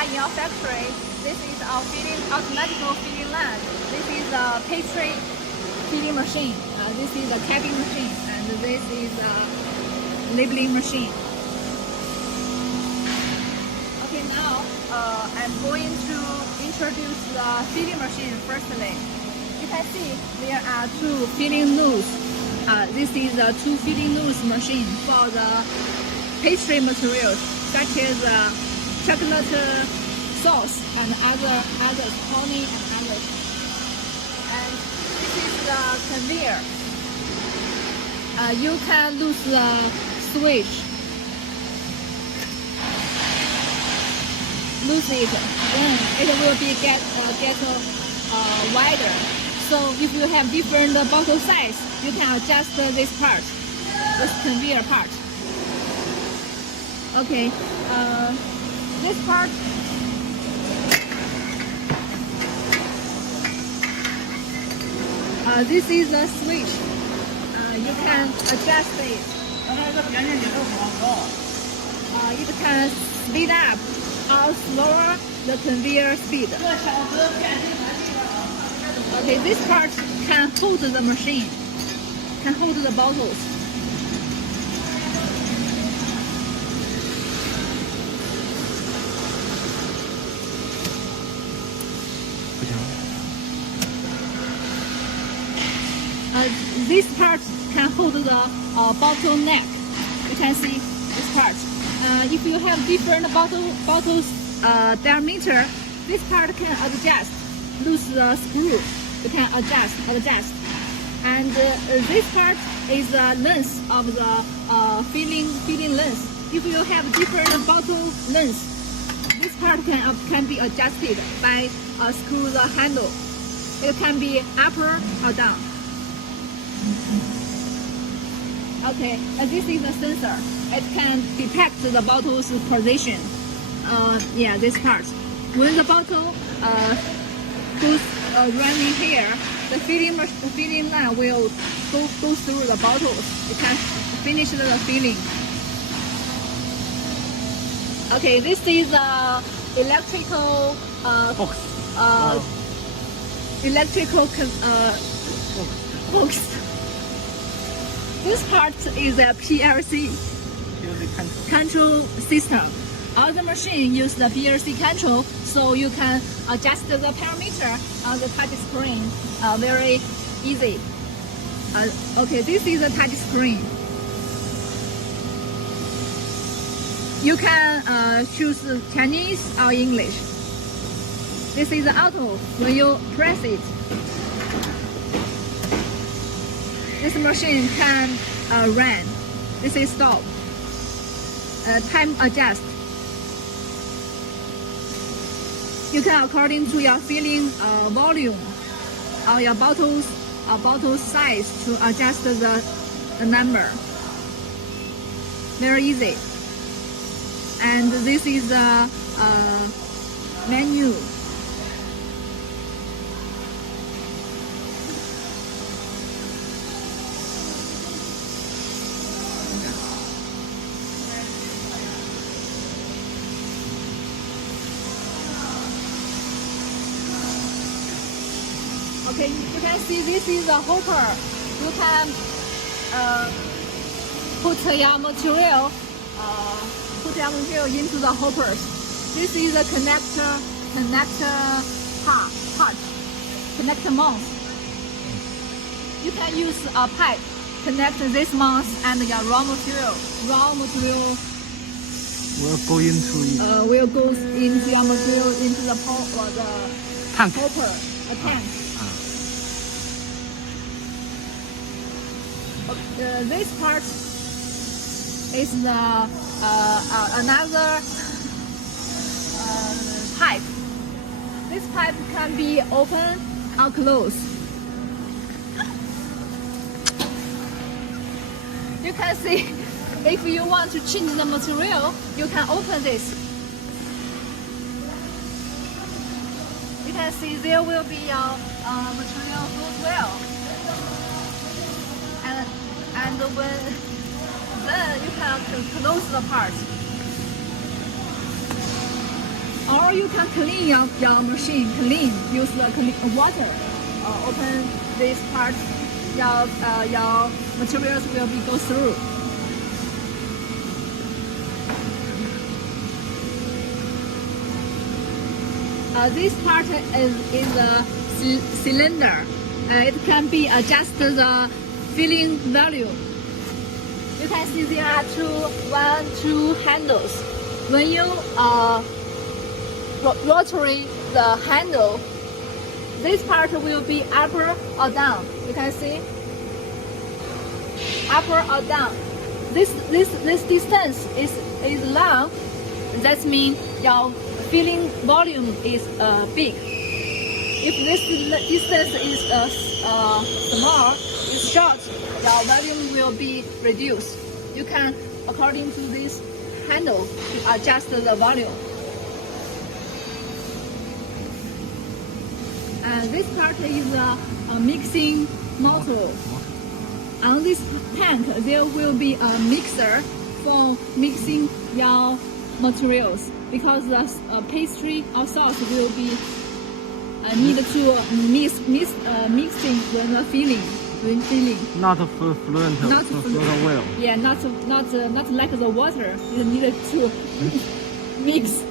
apply in your factory. This is our automatic filling line. This is a pastry filling machine. This is a capping machine, and this is a labeling machine. Okay, now I'm going to introduce the filling machine firstly. You can see there are two filling nodes. This is a two filling nodes machine for the pastry materials such as chocolate sauce and others, honey and others. And this is the conveyor. You can lose the switch. Lose it, then it will be get wider. So if you have different bottle size, you can adjust this part, this conveyor part. Okay, this part. This is a switch. You can adjust it. It can speed up or slower the conveyor speed. Okay, this part can hold the machine, can hold the bottles. This part can hold the bottle neck. You can see this part. If you have different bottles diameter, this part can adjust. Lose the screw. You can adjust. And this part is the length of the filling length. If you have different bottle lengths, this part can be adjusted by screw the handle. It can be upper or down. Okay, this is a sensor. It can detect the bottle's position. Yeah, this part. When the bottle goes running here, the filling line will go through the bottles. It can finish the filling. Okay, this is electrical box. Electrical box. This part is a PLC control system. All the machine use the PLC control, so you can adjust the parameter on the touch screen very easy. Okay, this is a touch screen. You can choose Chinese or English. This is auto. When you press it, this machine can run. This is stop. Time adjust. You can, according to your filling volume or your bottle size, to adjust the number. Very easy. And this is the menu. Okay, you can see this is a hopper. You can put your material into the hoppers. This is a connector part, connector mount. You can use a pipe, connect this mount and your raw material. Raw material will go into your material into the tank. hopper, a tank. This part is the another pipe. This pipe can be open or closed. You can see, if you want to change the material, you can open this. You can see there will be a material goes well. And then you can close the part. Or or you can clean your machine, use the water, open this part, your materials will be go through. This part is a cylinder. It can be adjusted the filling value. You can see there are two handles. When you rotary the handle, this part will be upper or down. You can see upper or down. This distance is long. That means your filling volume is big. If this distance is small, is short, your volume will be reduced. You can, according to this handle, adjust the volume. And this part is a mixing nozzle. On this tank, there will be a mixer for mixing your materials, because the pastry or sauce will be needed to mixing when the filling. Not fluent, Not well. Yeah, not like the water. You needed to mix.